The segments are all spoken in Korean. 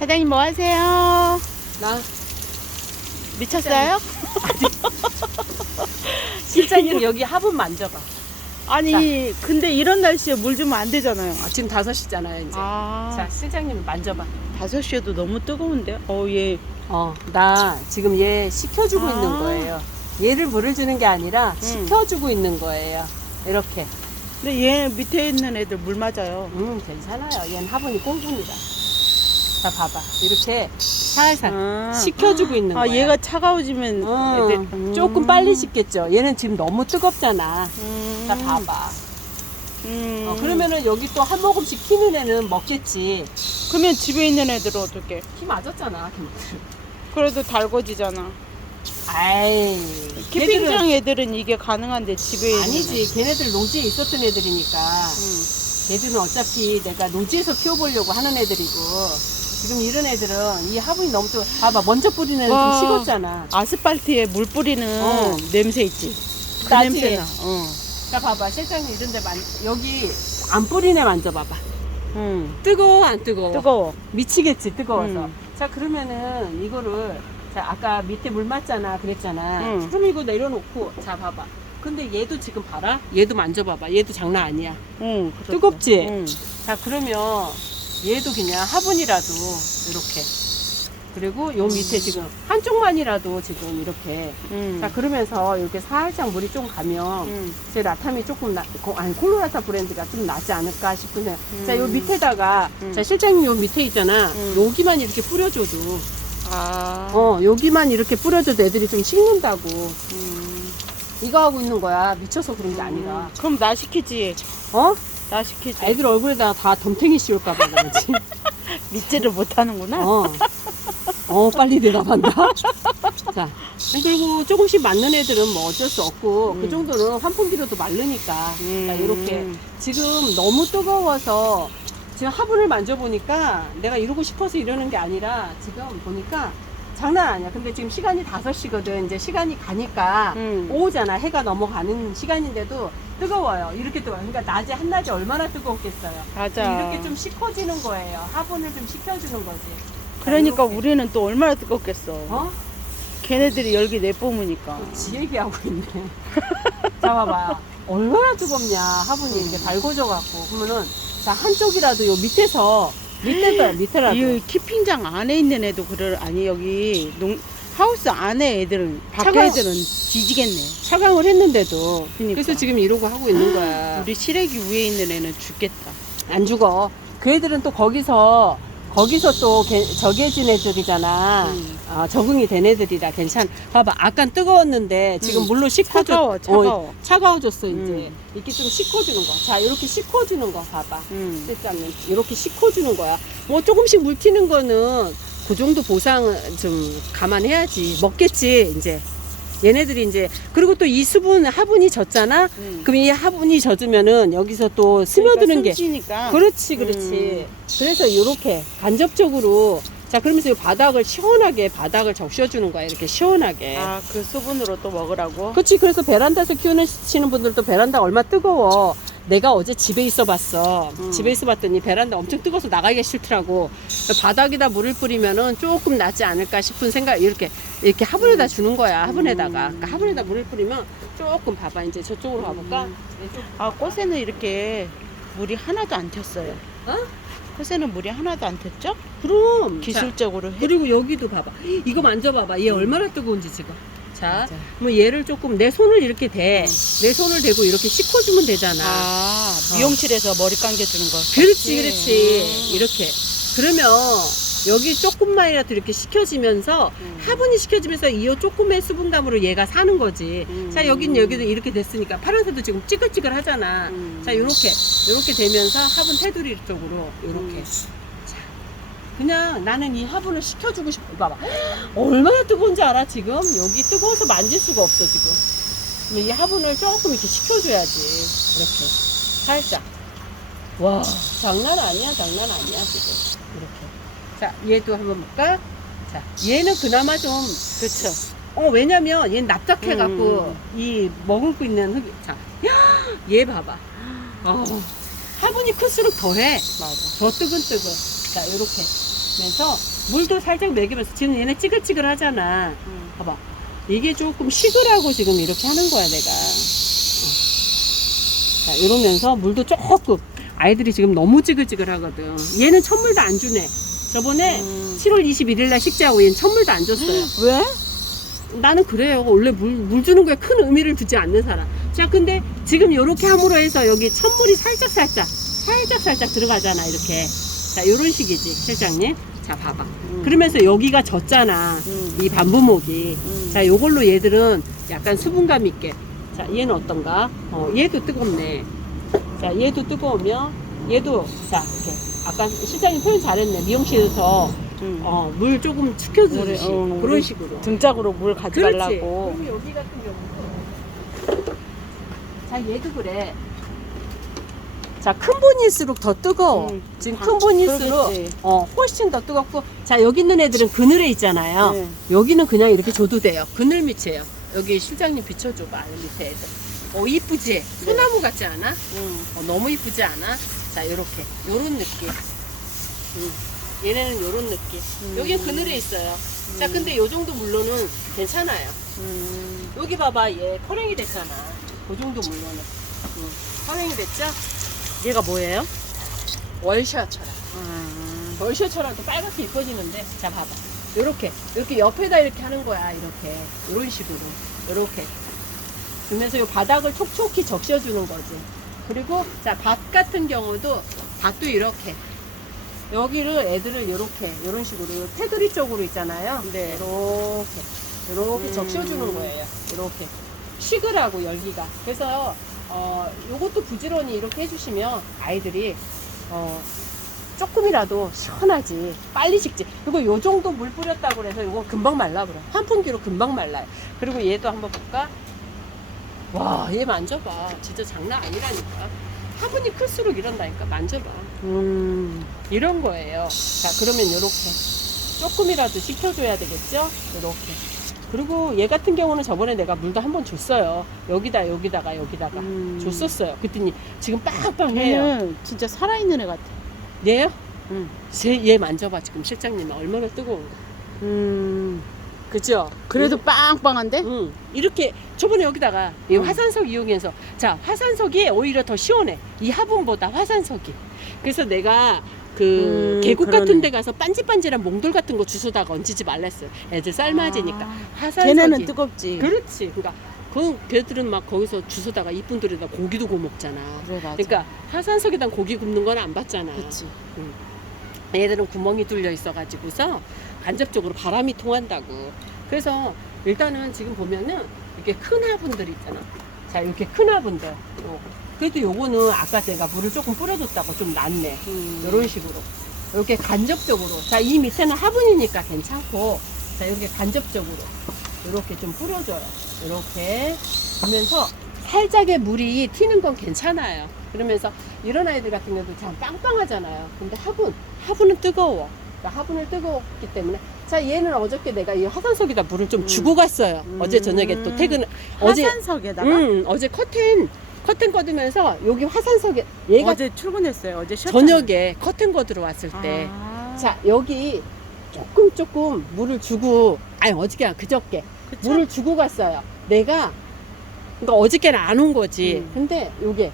사장님 뭐 하세요? 나 미쳤어요? 실장님 여기 화분 만져봐. 아니 근데 이런 날씨에 물 주면 안 되잖아요. 아, 지금 5시잖아요, 이제. 아 자, 실장님 만져봐. 다섯 시에도 너무 뜨거운데. 어 얘 어, 나 지금 얘 식혀주고 아. 있는 거예요. 얘를 물을 주는 게 아니라 음. 식혀주고 있는 거예요. 이렇게. 근데 얘 밑에 있는 애들 물 맞아요. 음, 괜찮아요. 얘는 화분이 꽁분이다. 자, 봐봐. 이렇게 살살 아. 식혀주고 있는 아 거야. 얘가 차가워지면 어, 애들 음. 조금 빨리 식겠죠. 얘는 지금 너무 뜨겁잖아. 음. 자, 봐봐. 음. 어, 그러면은 여기 또 한 모금씩 키는 애는 먹겠지. 그러면 집에 있는 애들은 어떻게? 키 맞았잖아, 걔네들. 그래도 달궈지잖아. 아이. 캠핑장 걔들은- 애들은 이게 가능한데 집에 있는 아니지. 걔네들 노지에 있었던 애들이니까. 음. 걔들은 어차피 내가 노지에서 키워보려고 하는 애들이고. 지금 이런 애들은 이 화분이 너무 뜨거 봐봐. 먼저 뿌리는 와. 좀 식었잖아. 아스팔트에 물 뿌리는 어. 냄새 있지. 그 나지? 냄새나. 어. 자, 봐봐. 실장님 이런 데 만, 여기 안 뿌리네 만져봐봐. 응. 뜨거워, 안 뜨거워? 뜨거워. 미치겠지, 뜨거워서. 음. 자, 그러면은 이거를, 자, 아까 밑에 물 맞잖아. 그랬잖아. 음. 그럼 이거 내려놓고, 자, 봐봐. 근데 얘도 지금 봐라. 얘도 만져봐봐. 얘도 장난 아니야. 응. 뜨겁지? 응. 자, 그러면 얘도 그냥 화분이라도 이렇게. 그리고 요 밑에 지금 한쪽만이라도 지금 이렇게. 응. 자, 그러면서 이렇게 살짝 물이 좀 가면 응. 제 라탐이 조금 나, 고- 아니 콜로라타 브랜드가 좀 낫지 않을까 싶은 생각. 음. 자, 요 밑에다가 음. 자 실장님 요 밑에 있잖아. 음. 여기만 이렇게 뿌려줘도 아. 어 여기만 이렇게 뿌려줘도 애들이 좀 식는다고. 음. 이거 하고 있는 거야. 미쳐서 그런 게 아니라. 그럼 나 시키지. 어? 나 시키지. 애들 얼굴에다 다 덤탱이 씌울까봐 그러지. 밑질을 못 하는구나. 어. 어 빨리 대답한다. 자 그리고 조금씩 맞는 애들은 뭐 어쩔 수 없고 그 음. 정도는 환풍기로도 마르니까. 음. 자 이렇게 지금 너무 뜨거워서 지금 화분을 만져보니까 내가 이러고 싶어서 이러는 게 아니라 지금 보니까 장난 아니야. 근데 지금 시간이 5시거든. 이제 시간이 가니까 음. 오후잖아. 해가 넘어가는 시간인데도 뜨거워요. 이렇게 뜨거워요. 그러니까 낮에 한낮이 얼마나 뜨겁겠어요. 맞아. 이렇게 좀 식혀지는 거예요. 화분을 좀 식혀주는 거지. 자, 그러니까 이렇게. 우리는 또 얼마나 뜨겁겠어. 어? 걔네들이 열기 내뿜으니까. 지 얘기하고 있네. 잡아봐. 얼마나 뜨겁냐. 화분이 이렇게 달궈져갖고. 그러면은, 자, 한쪽이라도 요 밑에서, 밑에서, 밑에라도. 이 키핑장 안에 있는 애도 그럴 아니 여기 농 하우스 안에 애들은 밖에 차가워. 애들은 뒤지겠네. 차강을 했는데도. 그러니까. 그래서 지금 이러고 하고 있는 거야. 우리 시래기 위에 있는 애는 죽겠다. 안 죽어. 그 애들은 또 거기서, 거기서 또 개- 저기해진 애들이잖아. 음. 아, 적응이 된 애들이라 괜찮. 봐봐, 아까 뜨거웠는데 지금 음. 물로 식혀줘. 차가워, 차가워. 어, 차가워졌어 이제. 음. 이렇게 좀 식혀주는 거. 자, 이렇게 식혀주는 거 봐봐. 음. 실장님 이렇게 식혀주는 거야. 뭐 조금씩 물 튀는 거는 그 정도 보상 좀 감안해야지. 먹겠지 이제. 얘네들이 이제 그리고 또 이 수분 화분이 젖잖아. 음. 그럼 이 화분이 젖으면은 여기서 또 스며드는 게 숨쉬니까. 그렇지, 그렇지. 음. 그래서 이렇게 간접적으로 자 그러면서 이 바닥을 시원하게 바닥을 적셔주는 거야 이렇게 시원하게. 아, 그 수분으로 또 먹으라고? 그렇지. 그래서 베란다에서 키우시는 분들도 베란다 얼마 뜨거워. 내가 어제 집에 있어 봤어. 음. 집에 있어 봤더니 베란다 엄청 뜨거워서 나가기가 싫더라고. 바닥에다 물을 뿌리면은 조금 낫지 않을까 싶은 생각, 이렇게, 이렇게 화분에다 주는 거야. 화분에다가. 음. 그러니까 화분에다 물을 뿌리면 조금 봐봐. 이제 저쪽으로 가볼까? 음. 아, 꽃에는 이렇게 물이 하나도 안 튀었어요. 어? 꽃에는 물이 하나도 안 튀었죠? 그럼. 자, 기술적으로 해. 그리고 여기도 봐봐. 이거 만져봐봐. 얘 얼마나 뜨거운지 지금. 자, 맞아. 뭐 얘를 조금 내 손을 이렇게 대. 음. 내 손을 대고 이렇게 씻어주면 되잖아. 아, 어. 미용실에서 머리 감겨주는 거. 그렇지, 음. 그렇지. 이렇게. 그러면 여기 조금만이라도 이렇게 식혀지면서 음. 화분이 식혀지면서 이 조금의 수분감으로 얘가 사는 거지. 음. 자, 여긴 여기도 이렇게 됐으니까 파란색도 지금 찌글찌글 하잖아. 음. 자, 요렇게, 요렇게 되면서 화분 테두리 쪽으로 요렇게. 음. 자, 그냥 나는 이 화분을 식혀주고 싶어. 봐봐. 얼마나 뜨거운지 알아, 지금? 여기 뜨거워서 만질 수가 없어, 지금. 이 화분을 조금 이렇게 식혀줘야지. 이렇게. 살짝. 와, 장난 아니야, 장난 아니야, 지금. 이렇게. 자, 얘도 한번 볼까? 자, 얘는 그나마 좀, 그쵸. 어, 왜냐면 얘는 납작해갖고, 음. 이 머금고 있는 흙이, 자, 야, 얘 봐봐. 어, 화분이 클수록 더해. 맞아. 더 뜨근뜨근. 자, 요렇게. 그래서 물도 살짝 먹이면서 지금 얘네 찌글찌글 하잖아. 음. 봐봐. 이게 조금 식으라고 지금 이렇게 하는 거야, 내가. 어. 자, 이러면서 물도 조금. 아이들이 지금 너무 찌글찌글 하거든. 얘는 천물도 안 주네. 저번에 음. 7월 21일 날 식재하고 얘는 천물도 안 줬어요. 왜? 나는 그래요. 원래 물, 물 주는 거에 큰 의미를 두지 않는 사람. 자, 근데 지금 이렇게 함으로 해서 여기 천물이 살짝살짝, 살짝살짝 들어가잖아, 이렇게. 자, 요런 식이지, 실장님. 자, 봐봐. 음. 그러면서 여기가 졌잖아. 음. 이 반부목이. 음. 자, 요걸로 얘들은 약간 수분감 있게. 자, 얘는 어떤가? 어, 얘도 뜨겁네. 자, 얘도 뜨거우면, 얘도, 자, 이렇게. 아까 실장님 표현 잘했네. 미용실에서, 음. 어, 물 조금 축혀주듯이. 물에, 어, 그런 우리 식으로. 등짝으로 물 가지 말라고. 그럼 여기 같은 경우도 자 얘도 그래. 자큰 본일수록 더 뜨거워. 음. 지금 아, 큰 그러겠지. 어 훨씬 더 뜨겁고 자 여기 있는 애들은 그늘에 있잖아요. 네. 여기는 그냥 이렇게 줘도 돼요. 그늘 밑이에요. 여기 실장님 비춰줘봐 밑에 애들. 어 이쁘지? 소나무 같지 않아? 음. 어, 너무 이쁘지 않아? 자 요렇게 요런 느낌. 음. 얘네는 요런 느낌. 음. 여기 그늘에 있어요. 자 근데 요 정도 물로는 괜찮아요. 음. 여기 봐봐 얘 커랭이 됐잖아 그 정도 물론은 응. 커랭이 됐죠? 얘가 뭐예요? 월셔처럼 아. 월셔처럼 또 빨갛게 이뻐지는데 자 봐봐 요렇게 이렇게 옆에다 이렇게 하는 거야 이렇게 이런 식으로 요렇게 그러면서 요 바닥을 촉촉히 적셔주는 거지 그리고 자 밭 같은 경우도 밭도 이렇게. 여기를 애들을 요렇게 요런 식으로 요 테두리 쪽으로 있잖아요. 네. 요렇게 요렇게 음. 적셔주는 거예요. 요렇게. 식으라고 열기가. 그래서 어 요것도 부지런히 이렇게 해주시면 아이들이 어 조금이라도 시원하지. 빨리 식지. 그리고 요 정도 물 뿌렸다고 그래서 요거 금방 말라버려 환풍기로 금방 말라요. 그리고 얘도 한번 볼까 와 얘 만져봐 진짜 장난 아니라니까 화분이 클수록 이런다니까 만져봐 음. 이런 거예요 자 그러면 요렇게 조금이라도 식혀줘야 되겠죠 요렇게 그리고 얘 같은 경우는 저번에 내가 물도 한 번 줬어요 여기다 여기다가 여기다가 음. 줬었어요 그랬더니 지금 빵빵 해요 얘는 진짜 살아있는 애 같아. 얘요? 음. 쟤, 얘 만져봐 지금 실장님이 얼마나 뜨거운 거 음. 그죠? 그래도 빵빵한데? 응. 이렇게 저번에 여기다가 이 음. 화산석 이용해서 자 화산석이 오히려 더 시원해 이 화분보다 화산석이 그래서 내가 그 음, 계곡 그러네. 같은 데 가서 반질반질한 몽돌 같은 거 주워다가 얹지 말랬어요 애들 삶아지니까 아. 화산석이 걔네는 뜨겁지. 그렇지 그러니까 그 걔들은 막 거기서 주워다가 이쁜 들에다 고기도 구워 먹잖아 그래 맞아. 그러니까 화산석에다 고기 굽는 건 안 봤잖아 그치. 얘들은 구멍이 뚫려 있어가지고서 간접적으로 바람이 통한다고. 그래서 일단은 지금 보면은 이렇게 큰 화분들 있잖아. 자, 이렇게 큰 화분들. 어. 그래도 요거는 아까 제가 물을 조금 뿌려줬다고 좀 낫네. 음. 이런 식으로. 이렇게 간접적으로. 자, 이 밑에는 화분이니까 괜찮고, 자, 이렇게 간접적으로. 이렇게 좀 뿌려줘요. 이렇게. 하면서 살짝의 물이 튀는 건 괜찮아요. 그러면서 이런 아이들 같은 경우도 참 빵빵하잖아요. 근데 화분, 화분은 뜨거워. 그러니까 화분을 뜨거웠기 때문에. 자, 얘는 어저께 내가 이 화산석에다 물을 좀 음. 주고 갔어요. 음. 어제 저녁에 또 퇴근, 어제, 화산석에다가 음, 어제 커튼, 커튼 꺼두면서 여기 화산석에, 얘가 어제 출근했어요. 어제 쉬었잖아요. 저녁에 커튼 거 들어왔을 때. 아. 자, 여기 조금 조금 물을 주고, 아니, 어저께, 그저께. 그쵸? 물을 주고 갔어요. 내가, 그러니까 어저께는 안 온 거지. 음. 근데 요게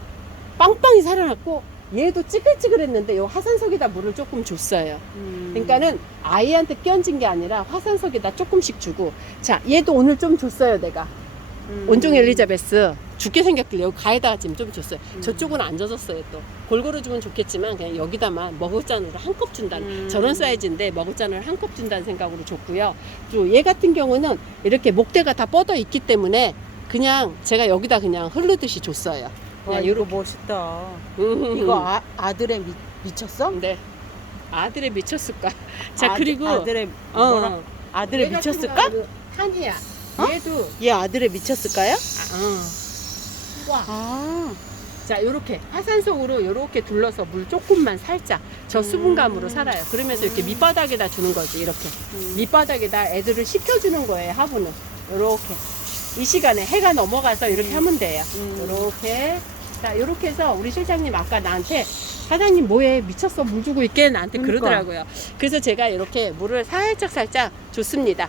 빵빵히 살아났고, 얘도 찌글찌글했는데 요 화산석에다 물을 조금 줬어요. 음. 그러니까는 아이한테 끼얹은 게 아니라 화산석에다 조금씩 주고, 자, 얘도 오늘 좀 줬어요, 내가. 음. 온종 엘리자베스 죽게 생겼길래 여기 가에다가 지금 좀 줬어요. 음. 저쪽은 안 젖었어요 또. 골고루 주면 좋겠지만 그냥 여기다만 먹을잔으로 한 컵 준다는 음. 저런 사이즈인데 먹을잔을 한 컵 준다는 생각으로 줬고요. 또 얘 같은 경우는 이렇게 목대가 다 뻗어 있기 때문에 그냥 제가 여기다 그냥 흐르듯이 줬어요. 와, 그냥 이거. 멋있다. 음. 이거 아, 아들의 미, 미쳤어? 네. 아들의 미쳤을까? 자 아들- 그리고 아들의 어, 뭐라? 아들의 미쳤을까? 경우는 한이야. 어? 얘도 얘 아들의 미쳤을까요? 아, 어. 와. 아. 자, 요렇게 화산석으로 요렇게 둘러서 물 조금만 살짝 저 수분감으로 음. 살아요. 그러면서 이렇게 밑바닥에다 주는 거지, 이렇게. 음. 밑바닥에다 애들을 식혀주는 거예요, 화분은. 요렇게. 이 시간에 해가 넘어가서 이렇게 음. 하면 돼요. 음. 요렇게. 자, 요렇게 해서 우리 실장님 아까 나한테 사장님 뭐해 미쳤어 물 주고 있게 나한테 그러니까. 그러더라고요. 그래서 제가 이렇게 물을 살짝 살짝 줬습니다.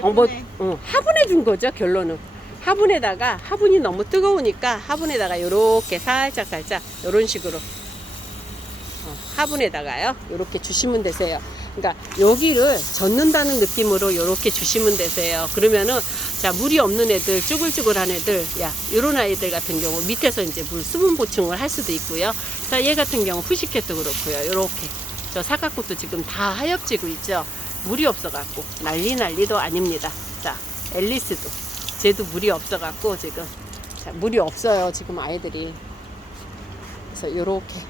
어, 뭐, 어, 화분해 준 거죠 결론은. 화분에다가 화분이 너무 뜨거우니까 화분에다가 이렇게 살짝 살짝 이런 식으로 어, 화분에다가요 이렇게 주시면 되세요. 그러니까 여기를 젓는다는 느낌으로 이렇게 주시면 되세요. 그러면은 자 물이 없는 애들 쭈글쭈글한 애들 야 이런 아이들 같은 경우 밑에서 이제 물 수분 보충을 할 수도 있고요. 자 얘 같은 경우 푸시켓도 그렇고요. 이렇게 저 사과꽃도 지금 다 하엽지고 있죠. 물이 없어갖고 난리 난리도 아닙니다. 자 앨리스도 쟤도 물이 없어갖고 지금 자 물이 없어요 지금 아이들이 그래서 이렇게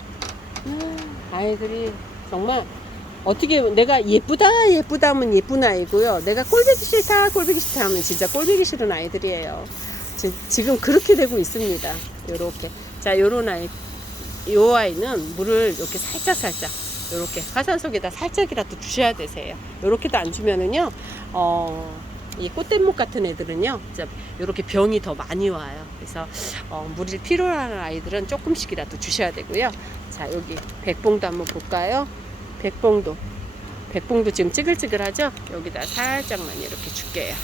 아이들이 정말 어떻게 내가 예쁘다 예쁘다 하면 예쁜 아이고요. 내가 꼴보기 싫다 꼴보기 싫다 하면 진짜 꼴보기 싫은 아이들이에요. 지, 지금 그렇게 되고 있습니다. 요렇게. 자 요런 아이 요 아이는 물을 이렇게 살짝 살짝 요렇게 화산 속에다 살짝이라도 주셔야 되세요. 요렇게도 안 주면은요 어, 이 꽃대목 같은 애들은요 요렇게 병이 더 많이 와요. 그래서 어, 물을 필요로 하는 아이들은 조금씩이라도 주셔야 되고요. 자 여기 백봉도 한번 볼까요 백봉도. 백봉도 지금 찌글찌글하죠? 여기다 살짝만 이렇게 줄게요.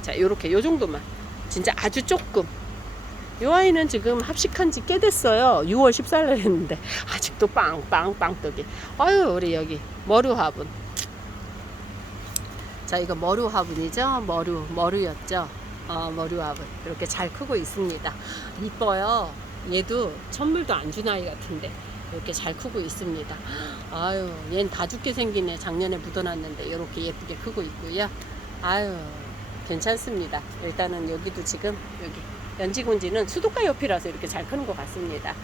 자 요렇게 요 정도만. 진짜 아주 조금. 요 아이는 지금 합식한 지 꽤 됐어요. 6월 14일 날 했는데. 아직도 빵빵빵 떡이. 아유 우리 여기 머루 화분. 자 이거 머루 화분이죠? 머루 머루였죠? 어, 머루 화분. 이렇게 잘 크고 있습니다. 이뻐요. 얘도 천물도 안 준 아이 같은데 이렇게 잘 크고 있습니다. 아유 얜 다 죽게 생기네. 작년에 묻어놨는데 이렇게 예쁘게 크고 있고요. 아유 괜찮습니다. 일단은 여기도 지금 여기 연지곤지는 수도가 옆이라서 이렇게 잘 크는 것 같습니다.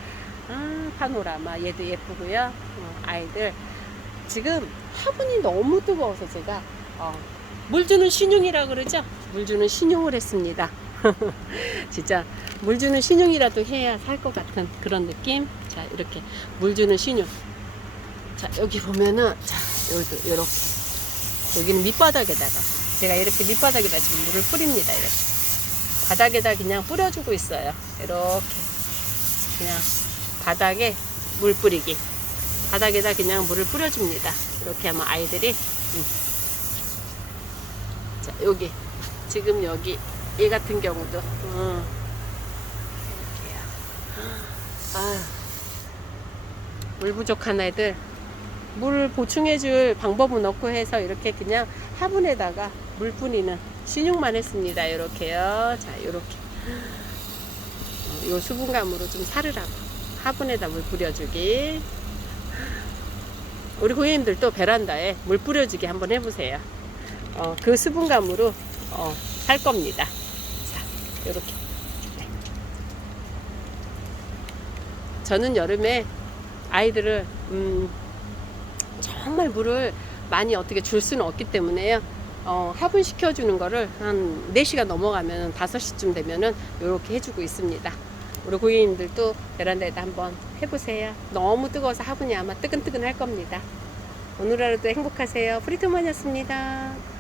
아 파노라마. 얘도 예쁘고요. 어, 아이들. 지금 화분이 너무 뜨거워서 제가 어, 물 주는 신용이라 그러죠? 물 주는 신용을 했습니다. 진짜 물 주는 신용이라도 해야 살 것 같은 그런 느낌 자 이렇게 물 주는 신용 자 여기 보면은 자 여기도 이렇게. 여기는 밑바닥에다가. 제가 이렇게 밑바닥에다 지금 물을 뿌립니다 이렇게. 바닥에다 그냥 뿌려주고 있어요. 이렇게. 그냥 바닥에 물 뿌리기. 바닥에다 그냥 물을 뿌려줍니다. 이렇게 하면 아이들이 음. 자 여기. 지금 여기. 얘 같은 경우도. 음. 아유 물 부족한 애들 물 보충해줄 방법은 없고 해서 이렇게 그냥 화분에다가 물 뿌리는 신용만 했습니다. 이렇게요. 자, 이렇게 요 수분감으로 좀 살으라고 화분에다 물 뿌려주기. 우리 고객님들도 베란다에 물 뿌려주기 한번 해보세요. 어, 그 수분감으로 어, 살 겁니다. 자, 이렇게. 저는 여름에 아이들을 음, 정말 물을 많이 어떻게 줄 수는 없기 때문에요. 어, 화분 시켜 주는 거를 한 4시가 넘어가면 5시쯤 되면은 이렇게 해주고 있습니다. 우리 고객님들도 베란다에다 한번 해보세요. 너무 뜨거워서 화분이 아마 뜨끈뜨끈 할 겁니다. 오늘 하루도 행복하세요. 프리토만이었습니다.